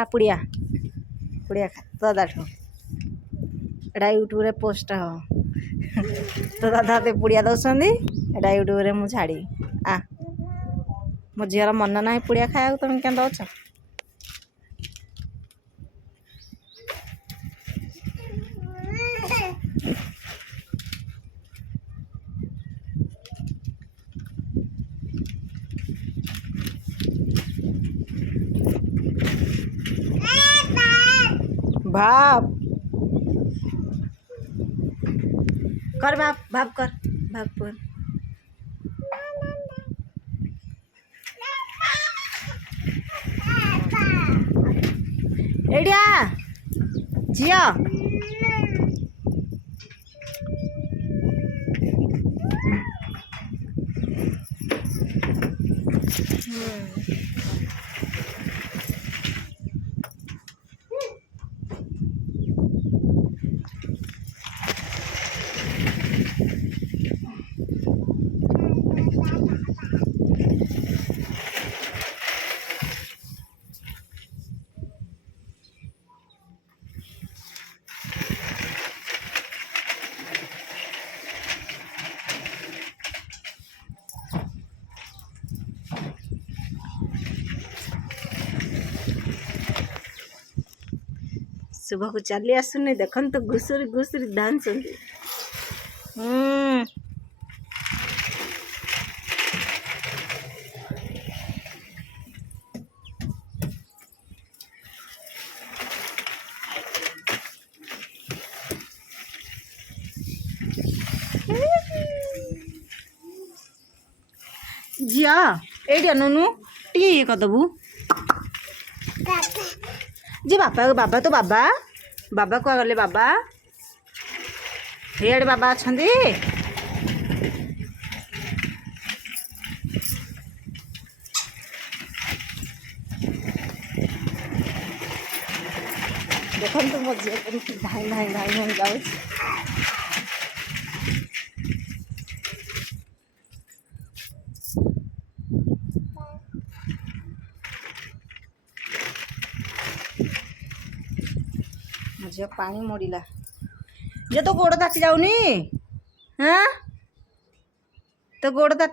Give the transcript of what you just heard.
खा पुड़िया पुड़िया खा तो दादाठू एटा यूट्यूब रे पोस्ट हो तो दादा ते पुड़िया दौरान एटा यूट्यूब रे मु छाड़ी आ मो झीर मन ना पुड़िया खाया तुम क्या दौच भाप कर भाप भाप कर भाप कर एडिया झिया शुभ को चली आसुनी देखन तो घुसुरी घुसुरी डांस झिया एडिया नोनू टी ये करदबू जे बाबा बाबा तो बाबा बाबा को गले बाबा हेड बाबा अच्छा देखो तो मो झील धाई धाई धाई धाई जाऊँ झील पानी मोड़ला जे तो गोड़ ताती जाऊनी हाँ तो गोड़ ताती